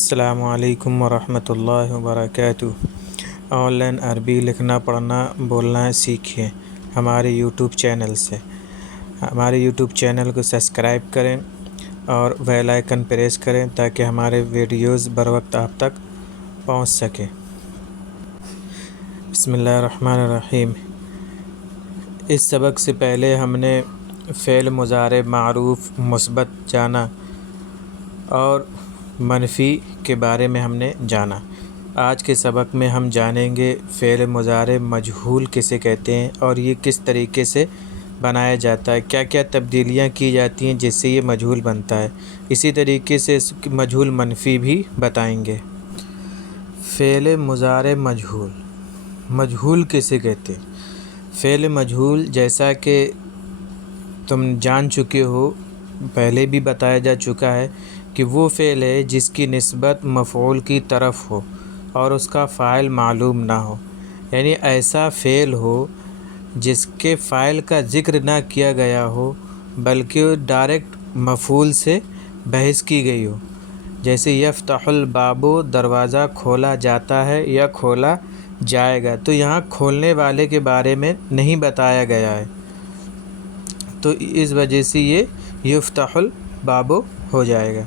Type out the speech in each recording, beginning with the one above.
السلام علیکم ورحمۃ اللہ وبرکاتہ۔ آن لائن عربی لکھنا پڑھنا بولنا سیکھیں ہمارے یوٹیوب چینل سے۔ ہمارے یوٹیوب چینل کو سبسکرائب کریں اور بیل آئیکن پریس کریں تاکہ ہمارے ویڈیوز بر وقت آپ تک پہنچ سکیں۔ بسم اللہ الرحمن الرحیم۔ اس سبق سے پہلے ہم نے فعل مضارع معروف مثبت جانا اور منفی کے بارے میں ہم نے جانا۔ آج کے سبق میں ہم جانیں گے فعل مضارع مجہول کسے کہتے ہیں اور یہ کس طریقے سے بنایا جاتا ہے، کیا کیا تبدیلیاں کی جاتی ہیں جس سے یہ مجہول بنتا ہے۔ اسی طریقے سے اس مجہول منفی بھی بتائیں گے۔ فعل مضارع مجہول کسے کہتے ہیں؟ فعل مجہول جیسا کہ تم جان چکے ہو، پہلے بھی بتایا جا چکا ہے کہ وہ فعل ہے جس کی نسبت مفعول کی طرف ہو اور اس کا فاعل معلوم نہ ہو، یعنی ایسا فعل ہو جس کے فاعل کا ذکر نہ کیا گیا ہو بلکہ ڈائریکٹ مفعول سے بحث کی گئی ہو۔ جیسے یفتح الباب، دروازہ کھولا جاتا ہے یا کھولا جائے گا، تو یہاں کھولنے والے کے بارے میں نہیں بتایا گیا ہے، تو اس وجہ سے یہ یفتح الباب ہو جائے گا۔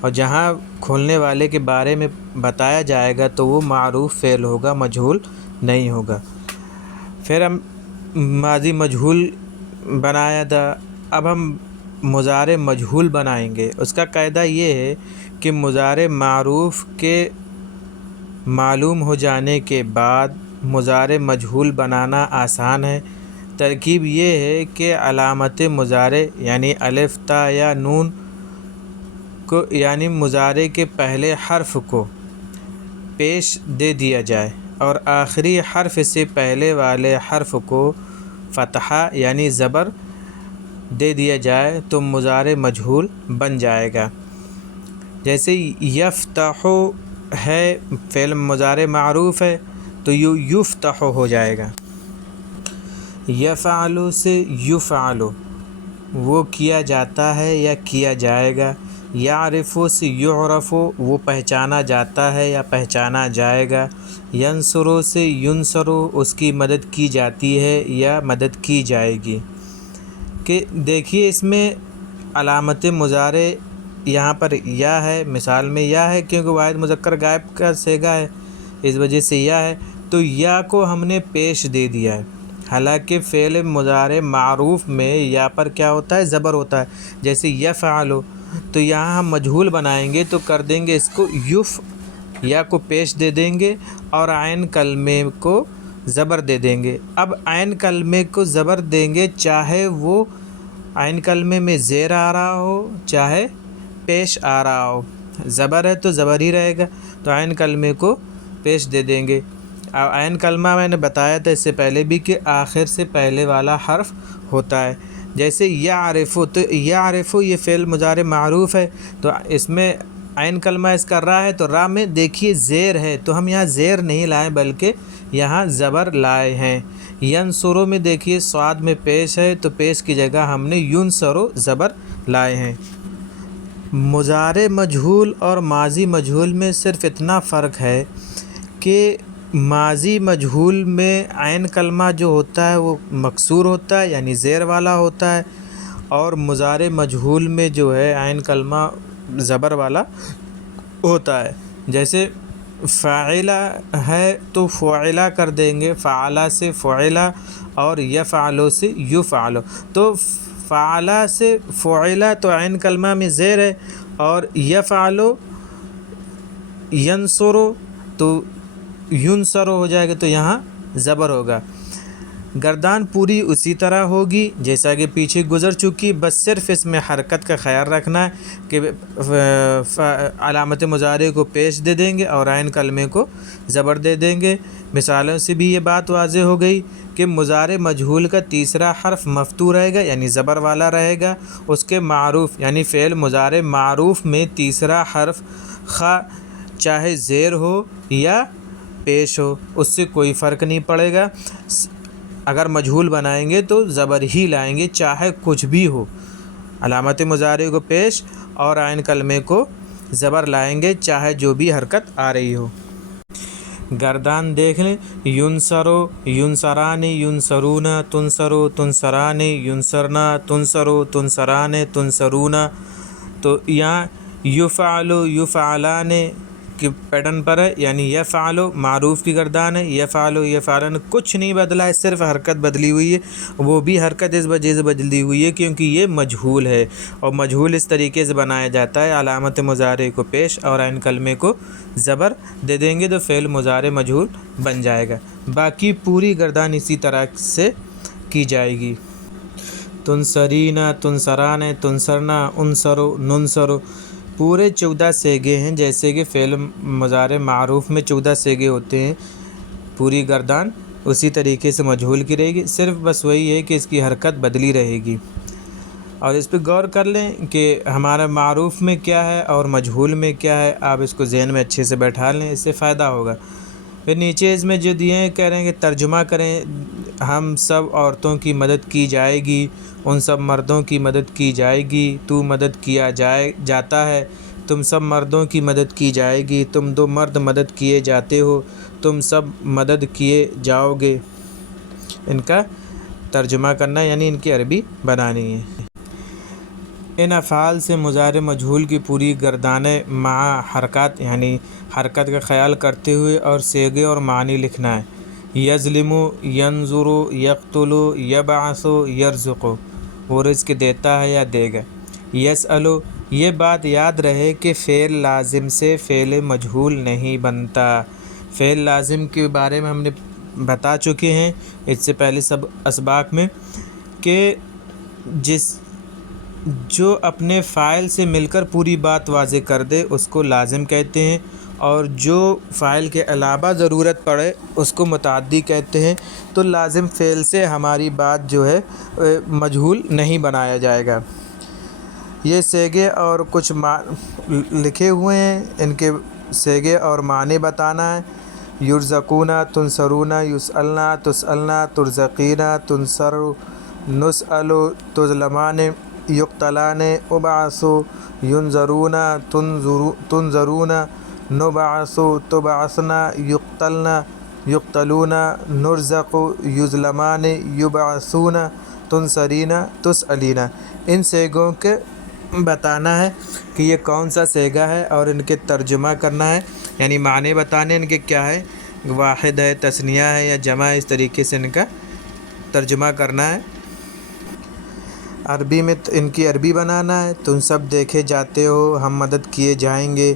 اور جہاں کھولنے والے کے بارے میں بتایا جائے گا تو وہ معروف فعل ہوگا، مجہول نہیں ہوگا۔ پھر ہم ماضی مجہول بنایا تھا، اب ہم مضارع مجہول بنائیں گے۔ اس کا قاعدہ یہ ہے کہ مضارع معروف کے معلوم ہو جانے کے بعد مضارع مجہول بنانا آسان ہے۔ ترکیب یہ ہے کہ علامت مضارع یعنی الف تا یا نون کو، یعنی مضارع کے پہلے حرف کو پیش دے دیا جائے اور آخری حرف سے پہلے والے حرف کو فتحہ یعنی زبر دے دیا جائے تو مضارع مجہول بن جائے گا۔ جیسے یفتح ہے، فعل مضارع معروف ہے تو یفتح ہو جائے گا۔ یفعل سے یفعل، وہ کیا جاتا ہے یا کیا جائے گا۔ یعرف سے یعرف، وہ پہچانا جاتا ہے یا پہچانا جائے گا۔ ینصر سے ینصر، اس کی مدد کی جاتی ہے یا مدد کی جائے گی۔ کہ دیکھیے اس میں علامت مضارع یہاں پر یا ہے، مثال میں یا ہے کیونکہ واحد مذکر غائب کا صیغہ ہے، اس وجہ سے یا ہے، تو یا کو ہم نے پیش دے دیا ہے۔ حالانکہ فعل مضارع معروف میں یا پر کیا ہوتا ہے؟ زبر ہوتا ہے۔ جیسے یفعل، تو یہاں ہم مجہول بنائیں گے تو کر دیں گے اس کو یا کو پیش دے دیں گے اور عین کلمے کو زبر دے دیں گے۔ اب عین کلمے کو زبر دیں گے، چاہے وہ عین کلمے میں زیر آ رہا ہو چاہے پیش آ رہا ہو، زبر ہے تو زبر ہی رہے گا، تو عین کلمے کو پیش دے دیں گے۔ عین کلمہ میں نے بتایا تھا اس سے پہلے بھی کہ آخر سے پہلے والا حرف ہوتا ہے۔ جیسے یعرف، تو یعرف یہ فعل مضارع معروف ہے تو اس میں عین کلمہ اس کا را ہے، تو را میں دیکھیے زیر ہے تو ہم یہاں زیر نہیں لائیں بلکہ یہاں زبر لائے ہیں۔ ینصر میں دیکھیے صاد میں پیش ہے تو پیش کی جگہ ہم نے ینصر زبر لائے ہیں۔ مضارع مجہول اور ماضی مجہول میں صرف اتنا فرق ہے کہ ماضی مجہول میں عین کلمہ جو ہوتا ہے وہ مکسور ہوتا ہے یعنی زیر والا ہوتا ہے، اور مضارع مجہول میں جو ہے عین کلمہ زبر والا ہوتا ہے۔ جیسے فاعلہ ہے تو فعلہ کر دیں گے، فعلہ سے فعلہ، اور یفعل سے یفعل، تو فعلہ سے فعلہ تو عین کلمہ میں زیر ہے، اور یفعل ینصر تو ینصر ہو جائے گا تو یہاں زبر ہوگا۔ گردان پوری اسی طرح ہوگی جیسا کہ پیچھے گزر چکی، بس صرف اس میں حرکت کا خیال رکھنا ہے کہ علامت مضارع کو پیش دے دیں گے اور عین کلمے کو زبر دے دیں گے۔ مثالوں سے بھی یہ بات واضح ہو گئی کہ مضارع مجہول کا تیسرا حرف مفتوح رہے گا یعنی زبر والا رہے گا۔ اس کے معروف یعنی فعل مضارع معروف میں تیسرا حرف خواہ چاہے زیر ہو یا پیش ہو، اس سے کوئی فرق نہیں پڑے گا۔ اگر مجہول بنائیں گے تو زبر ہی لائیں گے چاہے کچھ بھی ہو، علامت مضارع کو پیش اور عین کلمے کو زبر لائیں گے چاہے جو بھی حرکت آ رہی ہو۔ گردان دیکھ لیں، ینصرو ینصران ینصرون تنصرو تنصران ینصرنا تنصرو تنصران تنصرون۔ تو یہاں یفعل یفعلان کے پیٹرن پر ہے، یعنی یفعل معروف کی گردان ہے، یفعل یفعلان کچھ نہیں بدلا ہے، صرف حرکت بدلی ہوئی ہے، وہ بھی حرکت اس وجہ سے بدلی ہوئی ہے کیونکہ یہ مجہول ہے، اور مجہول اس طریقے سے بنایا جاتا ہے، علامت مضارع کو پیش اور عین کلمے کو زبر دے دیں گے تو فعل مضارع مجہول بن جائے گا۔ باقی پوری گردان اسی طرح سے کی جائے گی۔ تنصرین تنصران تنصرنا انصرو ننصرو، پورے 14 صیغے ہیں، جیسے کہ فعل مضارع معروف میں 14 صیغے ہوتے ہیں، پوری گردان اسی طریقے سے مجہول کی رہے گی، صرف بس وہی ہے کہ اس کی حرکت بدلی رہے گی۔ اور اس پہ غور کر لیں کہ ہمارا معروف میں کیا ہے اور مجہول میں کیا ہے، آپ اس کو ذہن میں اچھے سے بیٹھا لیں، اس سے فائدہ ہوگا۔ پھر نیچے اس میں جو دیے ہیں کہہ رہے ہیں کہ ترجمہ کریں، ہم سب عورتوں کی مدد کی جائے گی، ان سب مردوں کی مدد کی جائے گی، تو مدد کیا جاتا ہے، تم سب مردوں کی مدد کی جائے گی، تم دو مرد مدد کیے جاتے ہو، تم سب مدد کیے جاؤ گے۔ ان کا ترجمہ کرنا یعنی ان کی عربی بنانی ہے۔ ان افعال سے مضارع مجہول کی پوری گردانیں مع حرکات یعنی حرکت کا خیال کرتے ہوئے اور صیغے اور معنی لکھنا ہے۔ یظلم ینظر یقتل یبعث یرزق، وہ رزق دیتا ہے یا دے گا۔ یسأل، یہ بات یاد رہے کہ فعل لازم سے فعل مجہول نہیں بنتا۔ فعل لازم کے بارے میں ہم نے بتا چکے ہیں اس سے پہلے سب اسباق میں کہ جو اپنے فاعل سے مل کر پوری بات واضح کر دے اس کو لازم کہتے ہیں، اور جو فاعل کے علاوہ ضرورت پڑے اس کو متعدی کہتے ہیں۔ تو لازم فعل سے ہماری بات جو ہے مجہول نہیں بنایا جائے گا۔ یہ صیغے اور کچھ لکھے ہوئے ہیں، ان کے صیغے اور معنی بتانا ہے۔ یرزقون تنصرون یسألنا تسألنا ترزقین تنصر نسأل تظلمان یقتلان ابعث ینظرون تنظرون نبعث تبعثنا یقتلنا یقتلون نرزق یظلمان یبعثون تنصرین تسألین۔ ان صیغوں کے بتانا ہے کہ یہ کون سا صیغہ ہے اور ان کے ترجمہ کرنا ہے، یعنی معنی بتانے ان کے کیا ہے، واحد ہے، تثنیہ ہے یا جمع ہے، اس طریقے سے ان کا ترجمہ کرنا ہے۔ عربی میں ان کی عربی بنانا ہے۔ تم سب دیکھے جاتے ہو، ہم مدد کیے جائیں گے،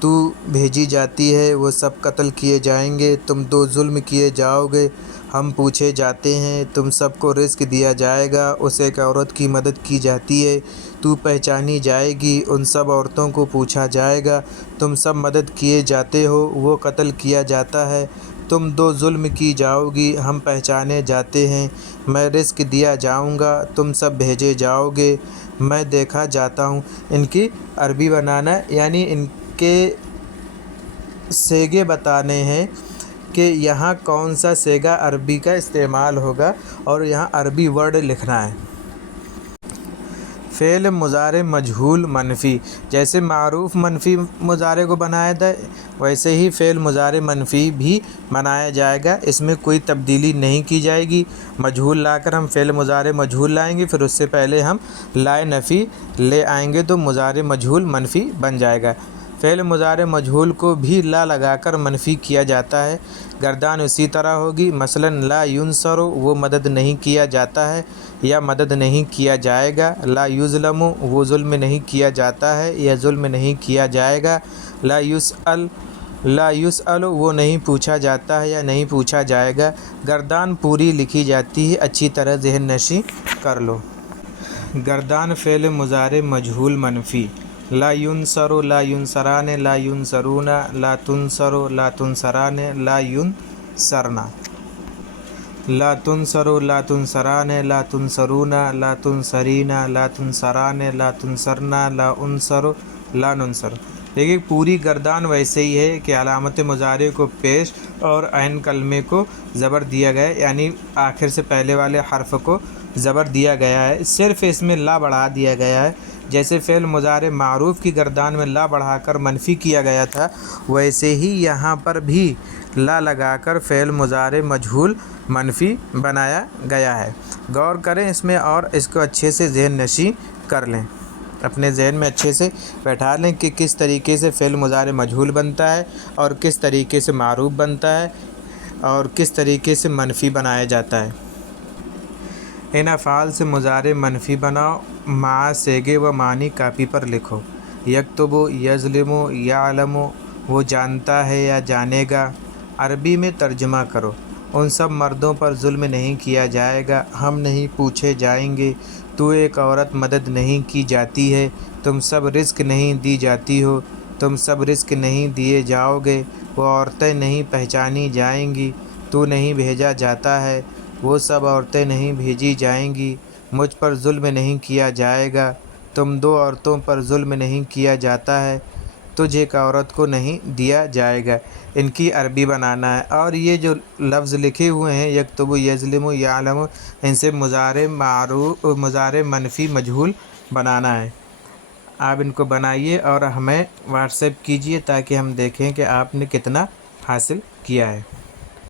تو بھیجی جاتی ہے، وہ سب قتل کیے جائیں گے، تم دو ظلم کیے جاؤ گے، ہم پوچھے جاتے ہیں، تم سب کو رزق دیا جائے گا، اس ایک عورت کی مدد کی جاتی ہے، تو پہچانی جائے گی، ان سب عورتوں کو پوچھا جائے گا، تم سب مدد کیے جاتے ہو، وہ قتل کیا جاتا ہے، تم دو ظلم کی جاؤ گی، ہم پہچانے جاتے ہیں، میں رزق دیا جاؤں گا، تم سب بھیجے جاؤ گے، میں دیکھا جاتا ہوں۔ ان کی عربی بنانا یعنی ان کے صیغے بتانے ہیں کہ یہاں کون سا صیغہ عربی کا استعمال ہوگا اور یہاں عربی ورڈ لکھنا ہے۔ فعل مضارع مجہول منفی، جیسے معروف منفی مضارع کو بنایا تھا ویسے ہی فعل مضارع منفی بھی بنایا جائے گا، اس میں کوئی تبدیلی نہیں کی جائے گی۔ مجہول لا کر ہم فعل مضارع مجہول لائیں گے، پھر اس سے پہلے ہم لائے نفی لے آئیں گے تو مضارع مجہول منفی بن جائے گا۔ فعل مضارع مجہول کو بھی لا لگا کر منفی کیا جاتا ہے، گردان اسی طرح ہوگی، مثلا لا ینصر، وہ مدد نہیں کیا جاتا ہے یا مدد نہیں کیا جائے گا، لا یظلم، وہ ظلم نہیں کیا جاتا ہے یا ظلم نہیں کیا جائے گا، لا یسأل، وہ نہیں پوچھا جاتا ہے یا نہیں پوچھا جائے گا۔ گردان پوری لکھی جاتی ہے، اچھی طرح ذہن نشی کر لو۔ گردان فعل مضارع مجہول منفی، لا ینصر لا ینصران لا ینصرون لا تنصر لا تنصران لا ینصرنا، لا تنصر لا تنصران لا تنصرون لا تنصرین لا تنصران لا تنصرنا لا انصر لا ننصر۔ دیکھیے پوری گردان ویسے ہی ہے کہ علامت مضارع کو پیش اور عین کلمے کو زبر دیا گیا، یعنی آخر سے پہلے والے حرف کو زبر دیا گیا ہے، صرف اس میں لا بڑھا دیا گیا ہے۔ جیسے فعل مضارع معروف کی گردان میں لا بڑھا کر منفی کیا گیا تھا، ویسے ہی یہاں پر بھی لا لگا کر فعل مضارع مجہول منفی بنایا گیا ہے۔ غور کریں اس میں اور اس کو اچھے سے ذہن نشین کر لیں، اپنے ذہن میں اچھے سے بیٹھا لیں کہ کس طریقے سے فعل مضارع مجہول بنتا ہے اور کس طریقے سے معروف بنتا ہے اور کس طریقے سے منفی بنایا جاتا ہے۔ ان افعال سے مضارع منفی بناؤ، مع صیغے و معنی کاپی پر لکھو۔ یکتب، یظلم، یعلم، وہ جانتا ہے یا جانے گا۔ عربی میں ترجمہ کرو۔ ان سب مردوں پر ظلم نہیں کیا جائے گا، ہم نہیں پوچھے جائیں گے۔ تو ایک عورت مدد نہیں کی جاتی ہے، تم سب رزق نہیں دی جاتی ہو، تم سب رزق نہیں دیے جاؤ گے۔ وہ عورتیں نہیں پہچانی جائیں گی، تو نہیں بھیجا جاتا ہے، وہ سب عورتیں نہیں بھیجی جائیں گی۔ مجھ پر ظلم نہیں کیا جائے گا، تم دو عورتوں پر ظلم نہیں کیا جاتا ہے، تجھ ایک عورت کو نہیں دیا جائے گا۔ ان کی عربی بنانا ہے، اور یہ جو لفظ لکھے ہوئے ہیں یکتب، یظلم، یعلم، ان سے مضارع منفی مجہول بنانا ہے۔ آپ ان کو بنائیے اور ہمیں واٹس ایپ کیجیے تاکہ ہم دیکھیں کہ آپ نے کتنا حاصل کیا ہے۔